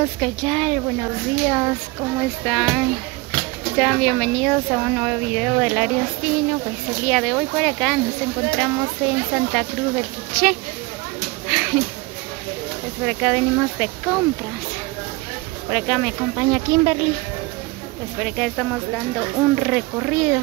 amigos, ¿qué tal? Buenos días, ¿cómo están? Sean bienvenidos a un nuevo video del Ariostino. Pues el día de hoy por acá nos encontramos en Santa Cruz del Quiché. Pues por acá venimos de compras. Por acá me acompaña Kimberly. Pues por acá estamos dando un recorrido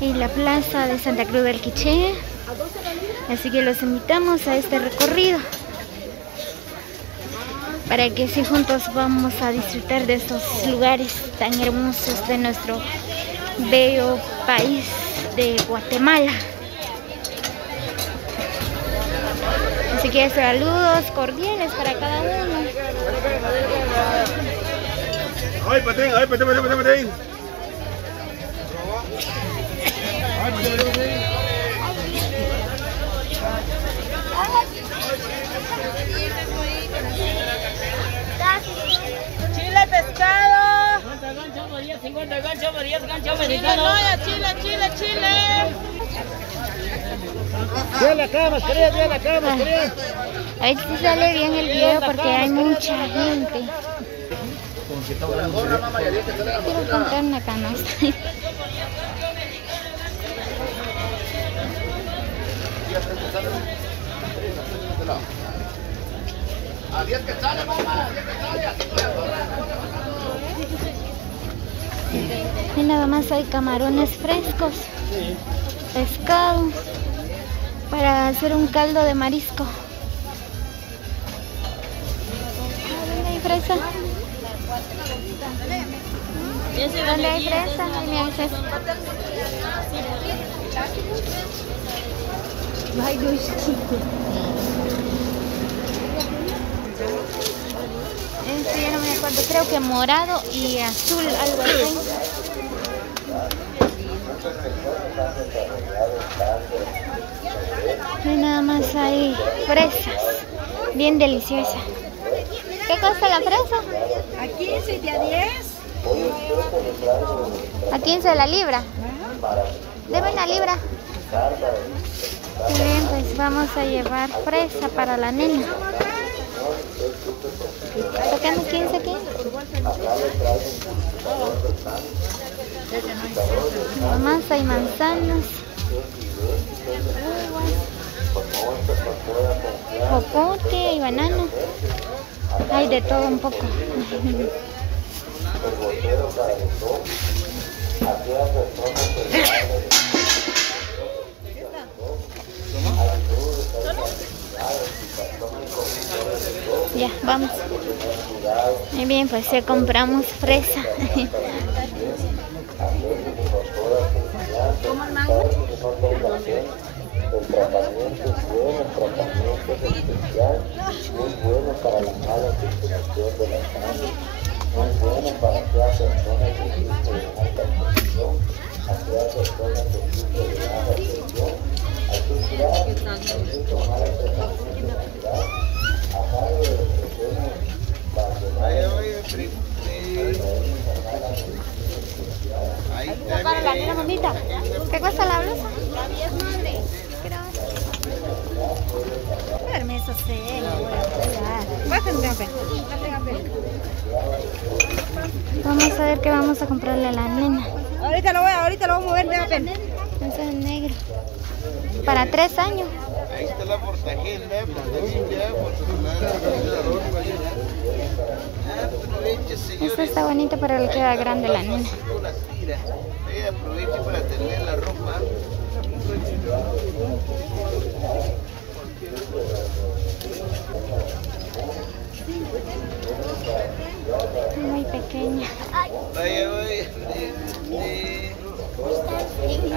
en la plaza de Santa Cruz del Quiché. Así que los invitamos a este recorrido, para que así juntos vamos a disfrutar de estos lugares tan hermosos de nuestro bello país de Guatemala. Así que saludos cordiales para cada uno. ¡Ay, patín! ¡Ay, patín, patín, patín, patín! Chile, pescado. 50 ganchos, 10 ganchos Chile, americanos. noya, chile. ¡Bien la cama, querida! ¡Bien la cama, querida! A ver si sale bien el video porque hay mucha gente. Quiero comprar una canasta. ¡A 10 quetzales, mamá! Y nada más hay camarones frescos, pescado, para hacer un caldo de marisco. ¿Dónde hay fresa? ¿Dónde hay fresa? Ay, me avisas. Este ya no me acuerdo, creo que morado y azul, algo así. Y nada más hay fresas, bien deliciosas. ¿Qué cuesta la fresa? A 15 y a 10. A 15 la libra. Debe una libra. Muy bien, pues vamos a llevar fresa para la nena. ¿Sacando 15 aquí? Nada más hay manzanas, uvas, jocote y banano. Hay de todo un poco. Ya, vamos. Muy bien, pues ya compramos fresa. ¿Cómo el mango? El tratamiento es bueno, el tratamiento es especial, muy bueno para la mala circulación de la sangre, muy bueno para aquellas personas que sufren de alta presión, aquellas personas que sufren de baja presión. Hay que curar, hay que tomar el tratamiento natural, aparte de los problemas Para la nena, mamita. ¿Qué cuesta la blusa? Permiso, sí. Vamos a ver qué vamos a comprarle a la nena. Ahorita lo voy a mover, tenga pena. Ese es negro. Para 3 años. Ahí está la portajil, Este está bonito, pero le queda grande a la nena. Aproveche para tener la ropa. Muy pequeña. Vaya,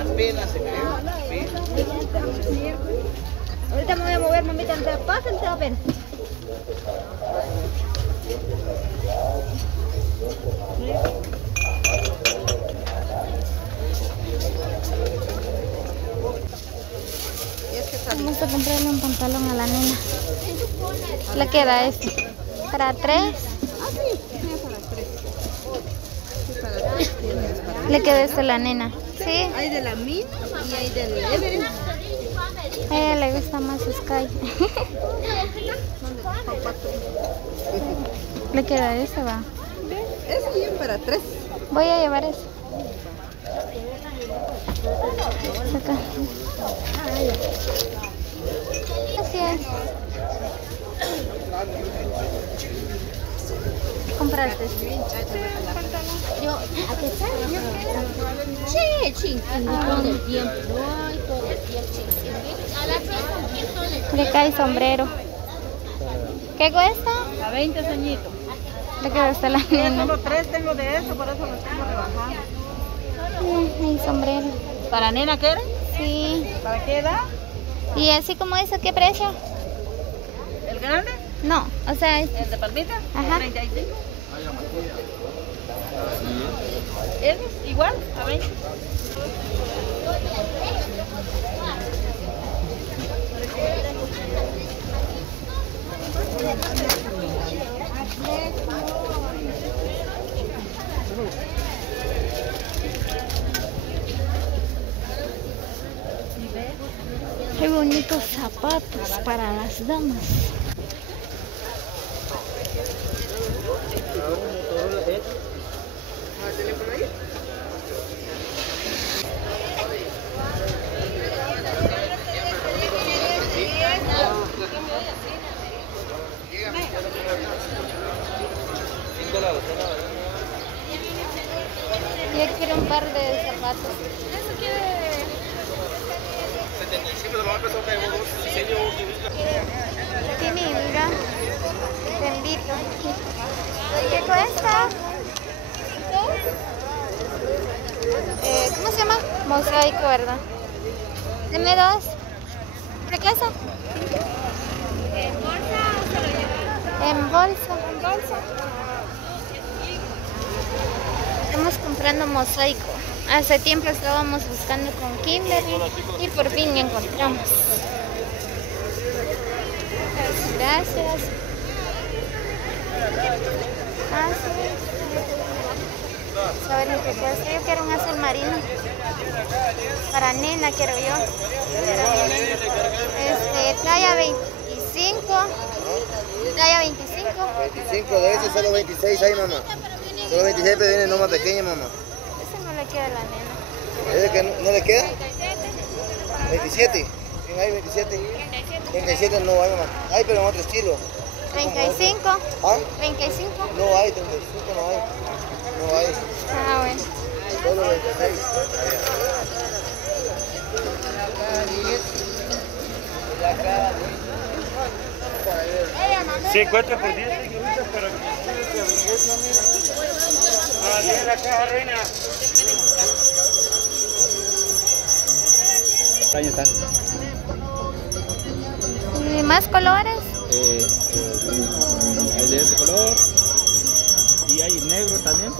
apenas se creó. Ahorita me voy a mover, mamita, no te pasen, no te da pena. Vamos a comprarle un pantalón a la nena. Le queda este. Para 3. Le queda este a la nena. Sí. Hay de la Min y hay del Everett. A ella le gusta más Sky. Le queda ese, va. Es bien para 3. Voy a llevar eso. Saca. Gracias. ¿Compraste? Yo, ¿a qué tal? Sí, ching, todo el tiempo. Ay, todo el tiempo. A las 6 Le cae sombrero. ¿Qué cuesta? A 20 añitos. Le queda hasta la nena. Solo 3 tengo de eso, por eso los tengo rebajados. Y sombrero. ¿Para nena qué era? Sí. ¿Para qué edad? ¿Y así como eso, qué precio? ¿El grande? No, o sea, ¿El de palmita? Ajá. 35. ¿Es igual? A 20. qué bonitos zapatos para las damas. Yo quiero un par de zapatos. ¿Eso quiere? 75 de lo más pesado que hay, diseño. Tini, mira. Te invito. ¿Qué cuesta? ¿Cómo se llama? Mosaico, ¿verdad? Deme 2. ¿De qué es? ¿En bolsa o se lo lleva? En bolsa. ¿En bolsa? Estamos comprando mosaico. Hace tiempo estábamos buscando con Kimberly y por fin encontramos. Gracias. ¿Saben lo que cuesta? Yo quiero un azul marino. Para nena quiero yo. Talla 25. Talla 25. 25 de ese, solo 26 hay, mamá. Solo 26, pero viene no más pequeña, mamá. Ese no le queda a la nena. ¿Ese que no le queda? 27. ¿Quién hay 27? 37 no hay, mamá. Hay, pero en otro estilo. 35. ¿Ah? 25. No hay, 35 no hay. No hay. Ah, bueno. Solo 26. Sí, 4 por 10 figuritas para que tiene la caja, reina. Ahí está. ¿Y más colores? Hay de este color y hay negro también.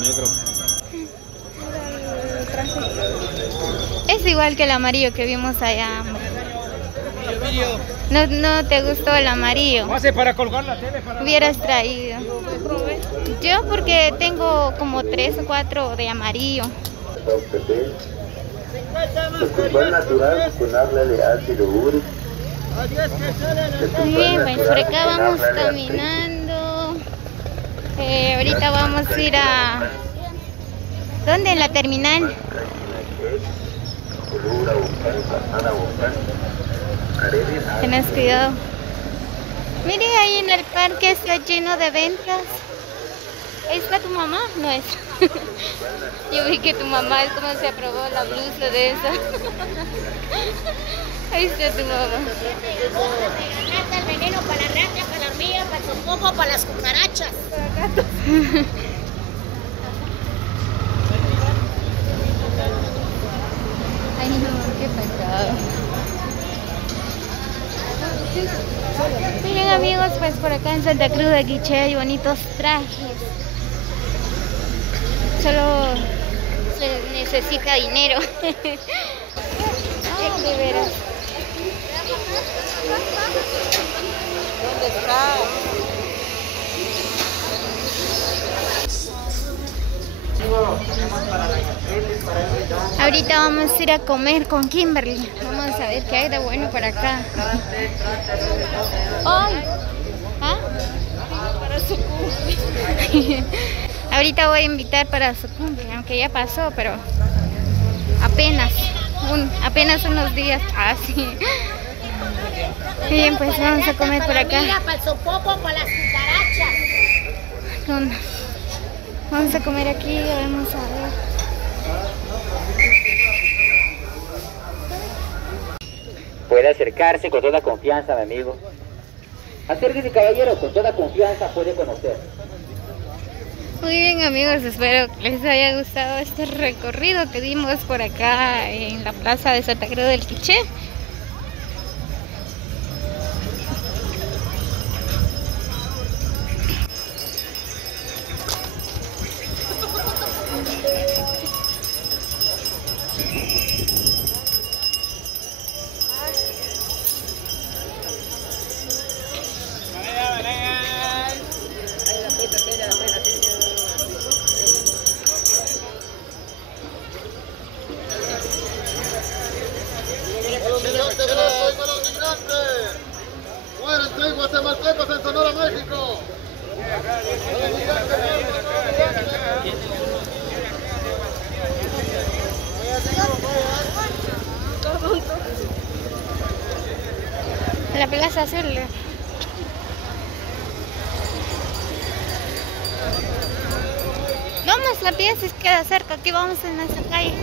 Negro. Es igual que el amarillo que vimos allá. No te gustó el amarillo. Pase para colgar la tele. Hubieras traído. Yo porque tengo como 3 o 4 de amarillo. Principal natural con habla de ácido úrico. Muy bien, pues por acá vamos caminando. Ahorita vamos a ir a... ¿Dónde? En la terminal. Tenés cuidado. Mire, ahí en el parque está lleno de ventas. Ahí está tu mamá, no es. Yo vi que tu mamá es como se aprobó la blusa de esa. Ahí está tu mamá. El veneno para la rata, para la hormiga, para el coco, para las cucarachas. Ay no, qué pecado. Miren amigos, pues por acá en Santa Cruz de Quiché hay bonitos trajes. Solo se necesita dinero. Ay, de veras. ¿Dónde está? Tenemos para la gastrite, para el Ahorita vamos a ir a comer con Kimberly. Vamos a ver qué hay de bueno por acá. ¡Ay! ¿Ah? Para su cumple. Ahorita voy a invitar para su cumple, aunque ya pasó, pero apenas unos días así. Bien, pues vamos a comer por acá. Vamos a comer aquí, vamos a ver. Puede acercarse con toda confianza, mi amigo. Acérquese, caballero, con toda confianza puede conocer. Muy bien, amigos, espero que les haya gustado este recorrido que dimos por acá en la plaza de Santa Cruz del Quiché. Muéranse guatemaltecos en Sonora, México. La Plaza Azul. Vamos, la pieza queda cerca, aquí vamos en esa calle.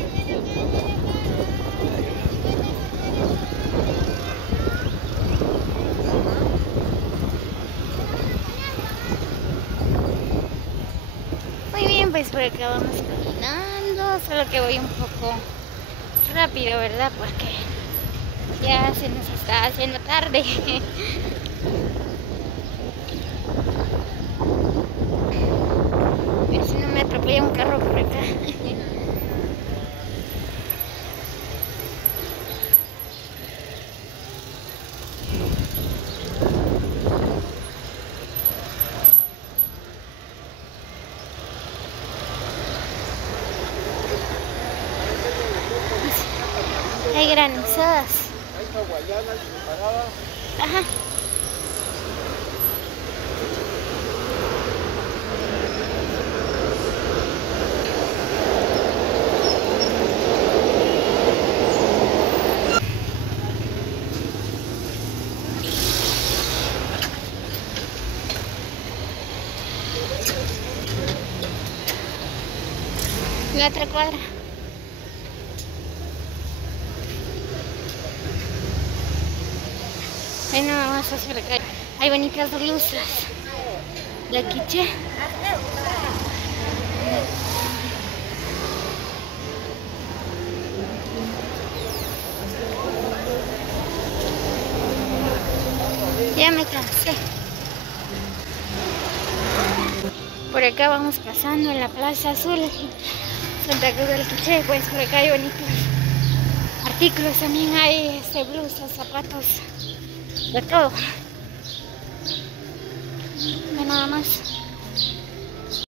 Muy bien, pues por acá vamos caminando, solo que voy un poco rápido, ¿verdad? Porque ya se nos está haciendo tarde. A ver si no me atropella un carro por acá. Hay granizadas. Ajá. La otra cuadra. Ahí no vamos a hacer acá. Hay bonitas blusas. La Quiché. Ya me cansé. Por acá vamos pasando en la Plaza Azul, Santa Cruz del Quiché. Pues por acá hay bonitos artículos, también hay blusas, zapatos, de todo. No nada más.